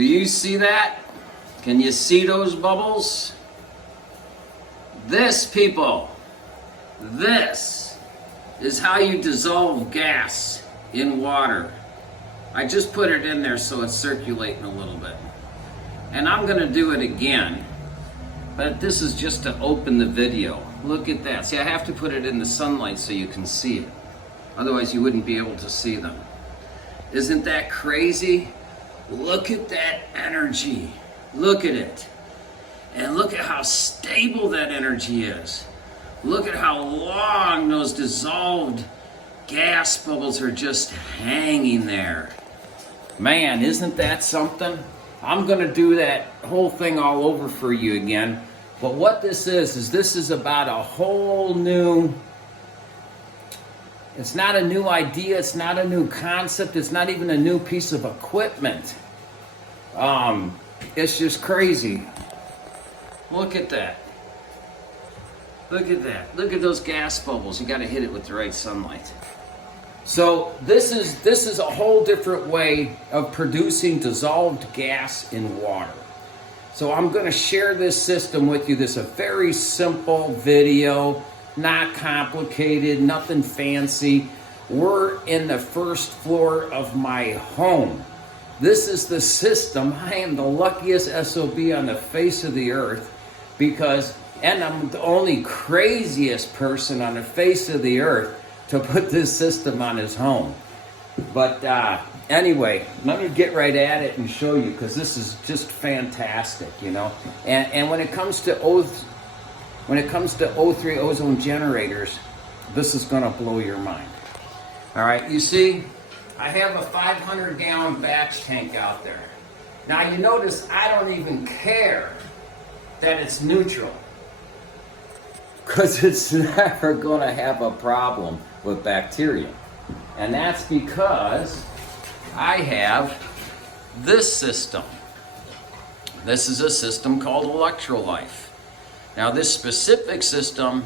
Do you see that? Can you see those bubbles? This, people, this is how you dissolve gas in water. I just put it in there so it's circulating a little bit. And I'm gonna do it again, but this is just to open the video. Look at that. See, I have to put it in the sunlight so you can see it. Otherwise you wouldn't be able to see them. Isn't that crazy? Look at that energy. Look at it. And look at how stable that energy is. Look at how long those dissolved gas bubbles are just hanging there. Man, isn't that something? I'm gonna do that whole thing all over for you again. But what this is this is about a whole new, it's not a new idea, it's not a new concept, it's not even a new piece of equipment. It's just crazy. Look at that. Look at that. Look at those gas bubbles. You gotta hit it with the right sunlight. So this is a whole different way of producing dissolved gas in water. So I'm going to share this system with you. This is a very simple video, not complicated, nothing fancy. We're in the first floor of my home. This is the system. I am the luckiest SOB on the face of the earth because, and I'm the only craziest person on the face of the earth to put this system on his home. But anyway, let me get right at it and show you because this is just fantastic, you know. And when it comes to O3 ozone generators, this is going to blow your mind. All right, you see, I have a 500-gallon batch tank out there. Now you notice I don't even care that it's neutral because it's never going to have a problem with bacteria. And that's because I have this system. This is a system called Electrolyte. Now this specific system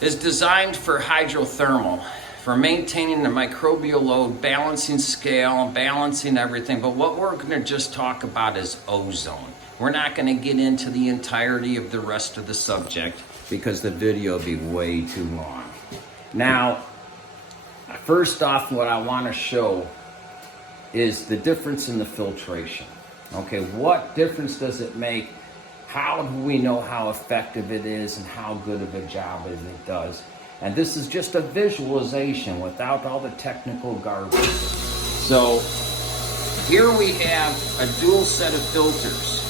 is designed for hydrothermal, for maintaining the microbial load, balancing scale, balancing everything. But what we're going to just talk about is ozone. We're not going to get into the entirety of the rest of the subject because the video will be way too long. Now, first off, what I want to show is the difference in the filtration. Okay, what difference does it make? How do we know how effective it is and how good of a job it does? And this is just a visualization without all the technical garbage. So here we have a dual set of filters.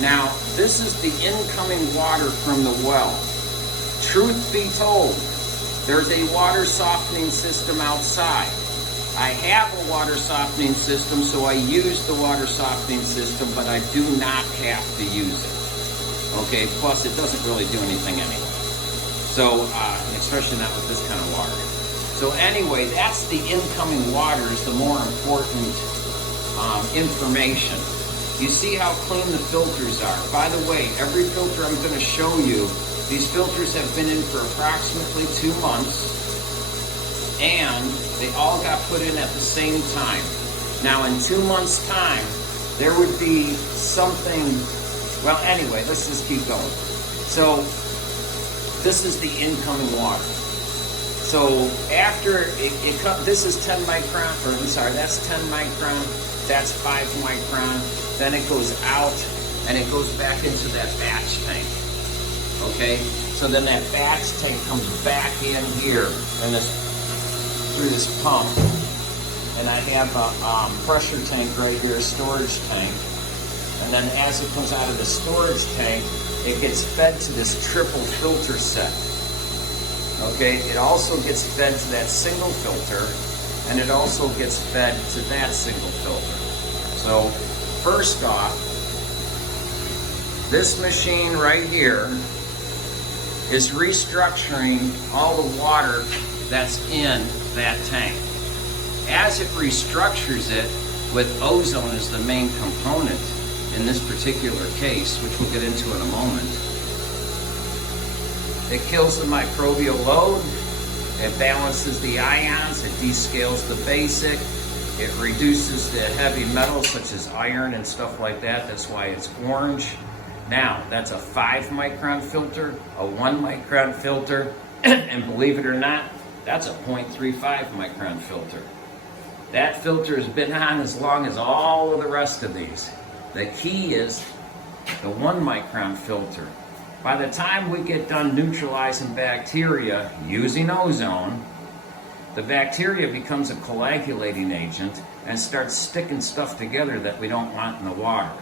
Now, this is the incoming water from the well. Truth be told, there's a water softening system outside. I have a water softening system, so I use the water softening system, but I do not have to use it. Okay, plus it doesn't really do anything anyway. So, especially not with this kind of water. So anyway, that's the incoming water is the more important information. You see how clean the filters are. By the way, every filter I'm going to show you, these filters have been in for approximately 2 months, and they all got put in at the same time. Now in 2 months' time, there would be something, well anyway, let's just keep going. So, this is the incoming water. So after this is 10 micron, or I'm sorry, that's 10 micron, that's 5 micron, then it goes out and it goes back into that batch tank. Okay, so then that batch tank comes back in here and through this pump, and I have a pressure tank right here, a storage tank, and then as it comes out of the storage tank, it gets fed to this triple filter set. Okay, it also gets fed to that single filter, and it also gets fed to that single filter. So first off, this machine right here is restructuring all the water that's in that tank. As it restructures it, with ozone as the main component in this particular case, which we'll get into in a moment, it kills the microbial load, it balances the ions, it descales the basic, It reduces the heavy metals such as iron and stuff like that. That's why it's orange. Now, that's a 5 micron filter, a 1 micron filter, and believe it or not, that's a 0.35 micron filter. That filter has been on as long as all of the rest of these. The key is the 1 micron filter. By the time we get done neutralizing bacteria using ozone, the bacteria becomes a coagulating agent and starts sticking stuff together that we don't want in the water.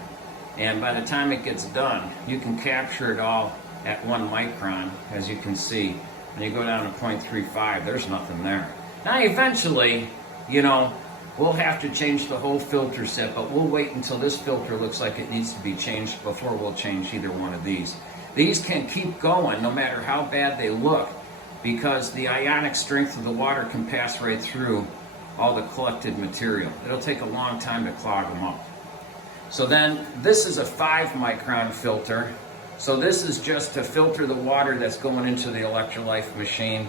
And by the time it gets done, you can capture it all at 1 micron, as you can see. When you go down to 0.35, there's nothing there. Now eventually, you know, we'll have to change the whole filter set, but we'll wait until this filter looks like it needs to be changed before we'll change either one of these. These can keep going no matter how bad they look, because the ionic strength of the water can pass right through all the collected material. It'll take a long time to clog them up. So then this is a 5 micron filter. So this is just to filter the water that's going into the electrolyte machine.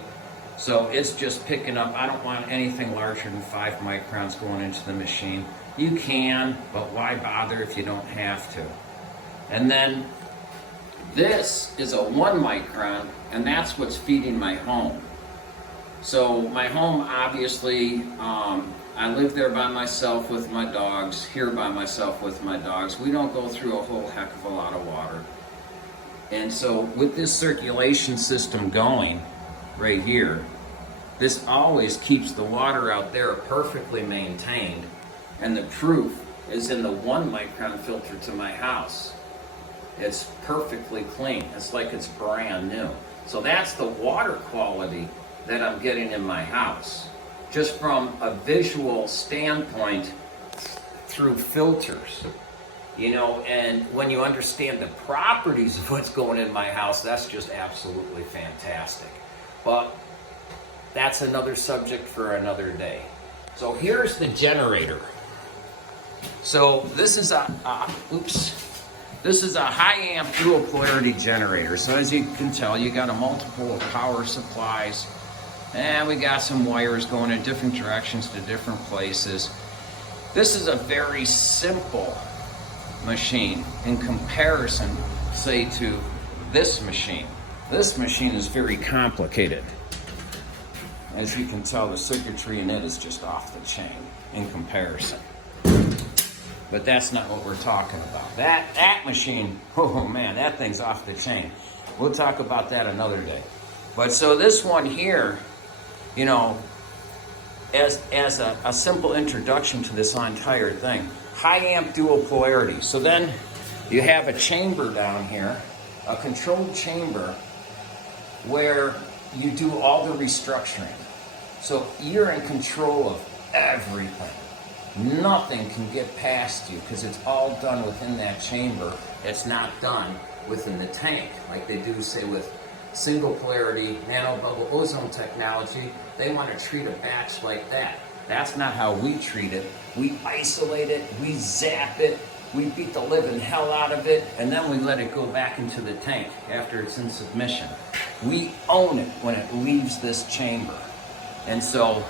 So it's just picking up, I don't want anything larger than 5 microns going into the machine. You can, but why bother if you don't have to? And then this is a 1 micron, and that's what's feeding my home. So my home, obviously, I live there by myself with my dogs, here by myself with my dogs. We don't go through a whole heck of a lot of water. And so with this circulation system going right here, this always keeps the water out there perfectly maintained. And the proof is in the 1 micron filter to my house. It's perfectly clean. It's like it's brand new. So that's the water quality that I'm getting in my house, just from a visual standpoint through filters. You know, and when you understand the properties of what's going in my house, that's just absolutely fantastic. But that's another subject for another day. So here's the generator. So this is a high amp dual polarity generator. So as you can tell, you got a multiple of power supplies, and we got some wires going in different directions to different places. This is a very simple machine in comparison, say, to this machine. This machine is very complicated. As you can tell, the circuitry in it is just off the chain in comparison. But that's not what we're talking about. That machine, oh man, that thing's off the chain. We'll talk about that another day. But so this one here, you know, as a simple introduction to this entire thing, high amp dual polarity. So then you have a chamber down here, a controlled chamber, where you do all the restructuring. So you're in control of everything. Nothing can get past you because it's all done within that chamber. It's not done within the tank like they do, say, with single polarity nanobubble ozone technology. They want to treat a batch like that. That's not how we treat it. We isolate it, we zap it, we beat the living hell out of it, and then we let it go back into the tank after it's in submission. We own it when it leaves this chamber. And so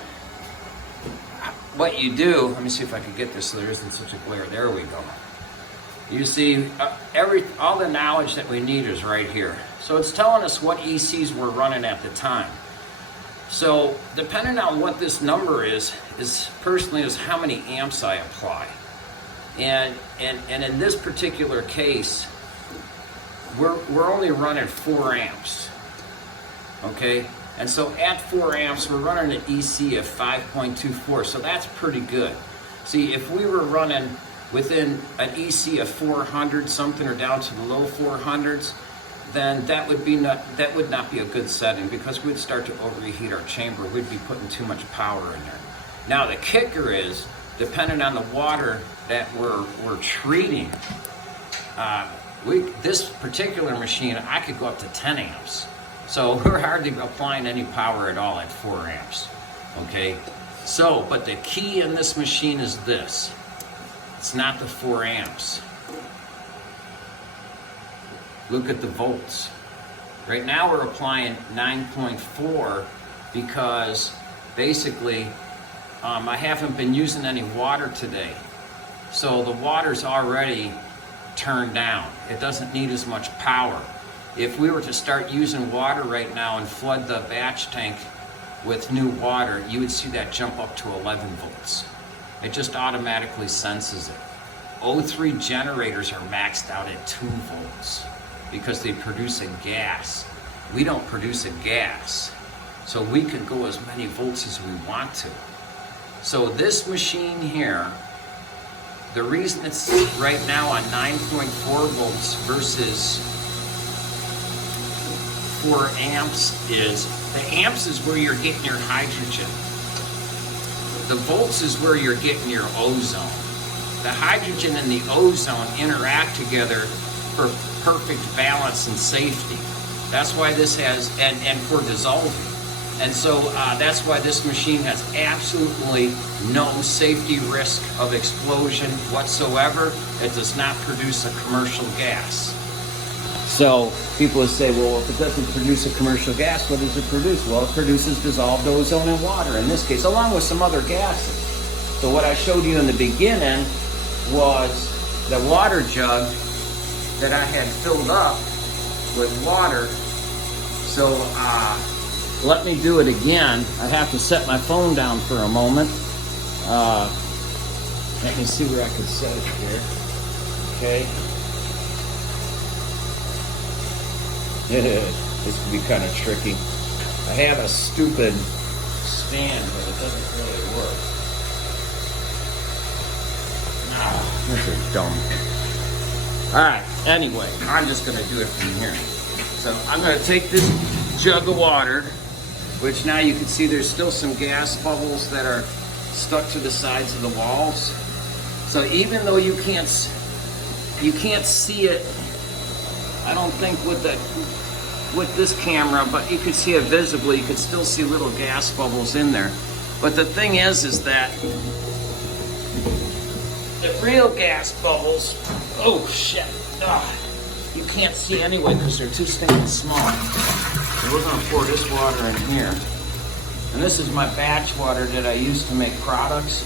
what you do, let me see if I can get this so there isn't such a glare. There we go. You see, all the knowledge that we need is right here. So it's telling us what ECs we're running at the time. So depending on what this number is personally how many amps I apply. And in this particular case, we're only running 4 amps. Okay? And so at 4 amps, we're running an EC of 5.24, so that's pretty good. See, if we were running within an EC of 400 something or down to the low 400s, then that would not be a good setting, because we'd start to overheat our chamber. We'd be putting too much power in there. Now the kicker is, depending on the water that we're treating, this particular machine, I could go up to 10 amps. So we're hardly applying any power at all at 4 amps, okay? So, but the key in this machine is this. It's not the 4 amps. Look at the volts. Right now we're applying 9.4 because basically I haven't been using any water today. So the water's already turned down. It doesn't need as much power. If we were to start using water right now and flood the batch tank with new water, you would see that jump up to 11 volts. It just automatically senses it. O3 generators are maxed out at 2 volts because they produce a gas. We don't produce a gas, so we can go as many volts as we want to. So this machine here, the reason it's right now on 9.4 volts versus 4 amps is, the amps is where you're getting your hydrogen. The volts is where you're getting your ozone. The hydrogen and the ozone interact together for perfect balance and safety. That's why this has, and for dissolving. And so that's why this machine has absolutely no safety risk of explosion whatsoever. It does not produce a commercial gas. So people would say, well, if it doesn't produce a commercial gas, what does it produce? Well, it produces dissolved ozone and water in this case, along with some other gases. So what I showed you in the beginning was the water jug that I had filled up with water. So let me do it again. I have to set my phone down for a moment. Let me see where I could set it here. Okay. This could be kind of tricky. I have a stupid stand, but it doesn't really work. This is dumb. Alright, anyway, I'm just going to do it from here. So I'm going to take this jug of water, which now you can see there's still some gas bubbles that are stuck to the sides of the walls. So even though you can't see it, I don't think with this camera, but you can see it visibly. You can still see little gas bubbles in there. But the thing is that the real gas bubbles, oh shit, you can't see anyway because they're too stinking small. So we're gonna pour this water in here. And this is my batch water that I use to make products.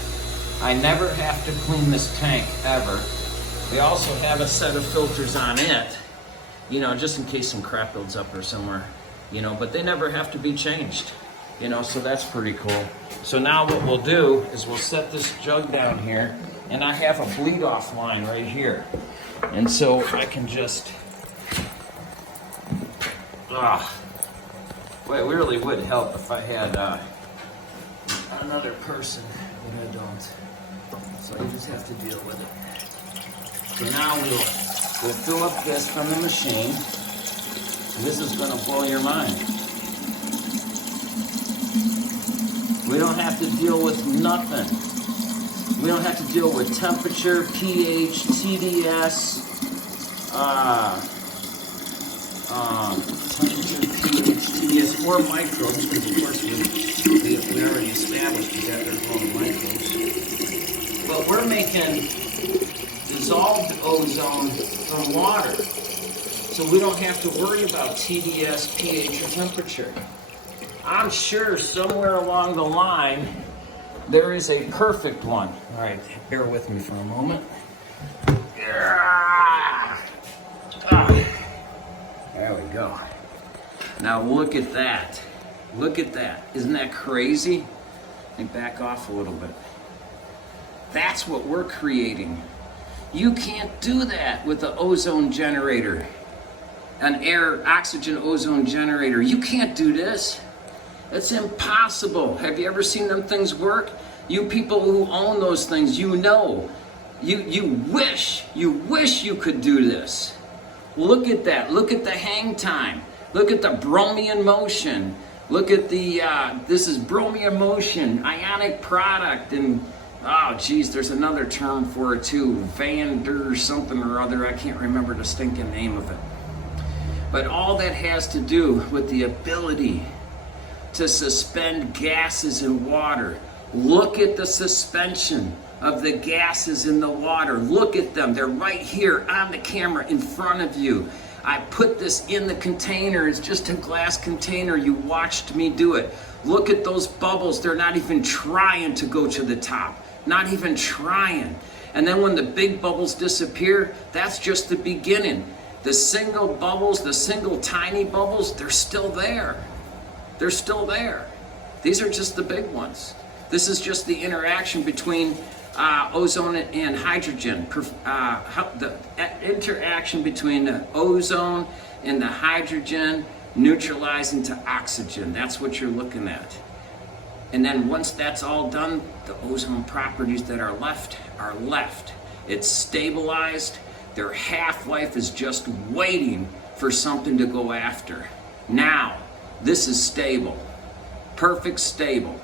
I never have to clean this tank, ever. We also have a set of filters on it, you know, just in case some crap builds up or somewhere, you know, but they never have to be changed, you know, so that's pretty cool. So now what we'll do is we'll set this jug down here, and I have a bleed off line right here. And so I can just, well, it really would help if I had another person, but I don't. So you just have to deal with it. So now we'll fill up this from the machine. And this is going to blow your mind. We don't have to deal with nothing. We don't have to deal with temperature, pH, TDS, temperature, pH, TDS, or microbes, because of course we already established that there's all the microbes. But we're making dissolved ozone from water, so we don't have to worry about TDS, pH, or temperature. I'm sure somewhere along the line there is a perfect one. All right, bear with me for a moment. There we go. Now look at that. Look at that. Isn't that crazy? Let me back off a little bit. That's what we're creating. You can't do that with the ozone generator, an air oxygen ozone generator. You can't do this. It's impossible. Have you ever seen them things work? You people who own those things, you know. You wish you could do this. Look at that. Look at the hang time. Look at the bromion motion. Look at the, this is bromion motion, ionic product, and oh geez, there's another term for it too, Van der something or other, I can't remember the stinking name of it. But all that has to do with the ability to suspend gases in water. Look at the suspension of the gases in the water. Look at them. They're right here on the camera in front of you. I put this in the container. It's just a glass container. You watched me do it. Look at those bubbles. They're not even trying to go to the top. Not even trying. And then when the big bubbles disappear, that's just the beginning. The single bubbles, the single tiny bubbles, they're still there. They're still there. These are just the big ones. This is just the interaction between ozone and hydrogen. The interaction between the ozone and the hydrogen neutralizing to oxygen. That's what you're looking at. And then once that's all done, the ozone properties that are left are left. It's stabilized. Their half-life is just waiting for something to go after. Now, this is stable. Perfect stable.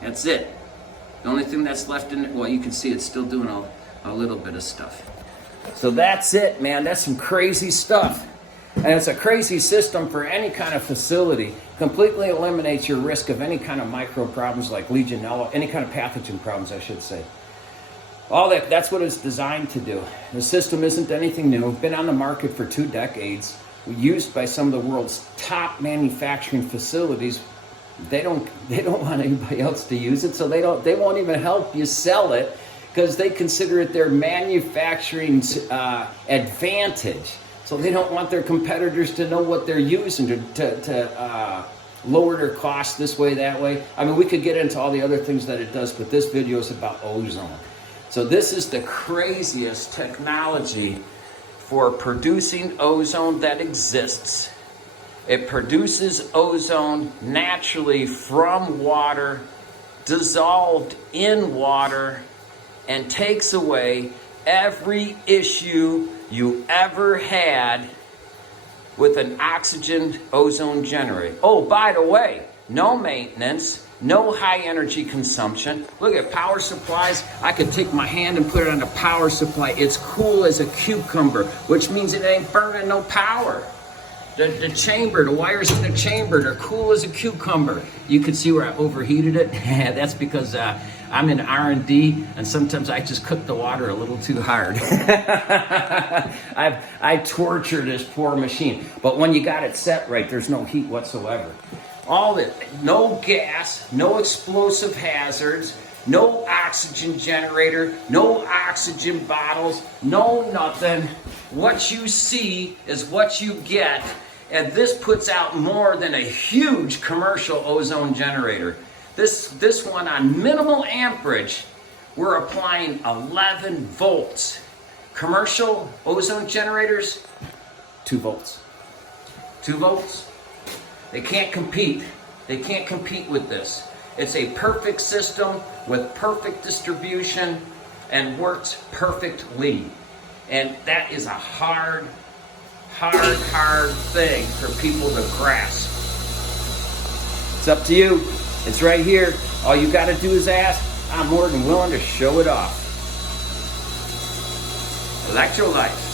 That's it. The only thing that's left in it, well, you can see it's still doing a little bit of stuff. So that's it, man. That's some crazy stuff. And it's a crazy system for any kind of facility. Completely eliminates your risk of any kind of micro problems like Legionella, any kind of pathogen problems, I should say. All that's what it's designed to do. The system isn't anything new. Been on the market for 2 decades. Used by some of the world's top manufacturing facilities. They don't want anybody else to use it, so they won't even help you sell it because they consider it their manufacturing advantage. So they don't want their competitors to know what they're using to lower their costs this way, that way. I mean, we could get into all the other things that it does, but this video is about ozone. So this is the craziest technology for producing ozone that exists. It produces ozone naturally from water, dissolved in water, and takes away every issue you ever had with an oxygen ozone generator. Oh, by the way, no maintenance, no high energy consumption. Look at power supplies. I could take my hand and put it on a power supply. It's cool as a cucumber, which means it ain't burning no power. The chamber, the wires in the chamber, they're cool as a cucumber. You can see where I overheated it. That's because I'm in R&D, and sometimes I just cook the water a little too hard. I torture this poor machine. But when you got it set right, there's no heat whatsoever. No gas, no explosive hazards, no oxygen generator, no oxygen bottles, no nothing. What you see is what you get. And this puts out more than a huge commercial ozone generator. This one on minimal amperage, we're applying 11 volts. Commercial ozone generators, 2 volts. 2 volts. They can't compete. They can't compete with this. It's a perfect system with perfect distribution and works perfectly. And that is a hard thing for people to grasp. It's up to you. It's right here. All you got to do is ask. I'm more than willing to show it off. Electrolytes.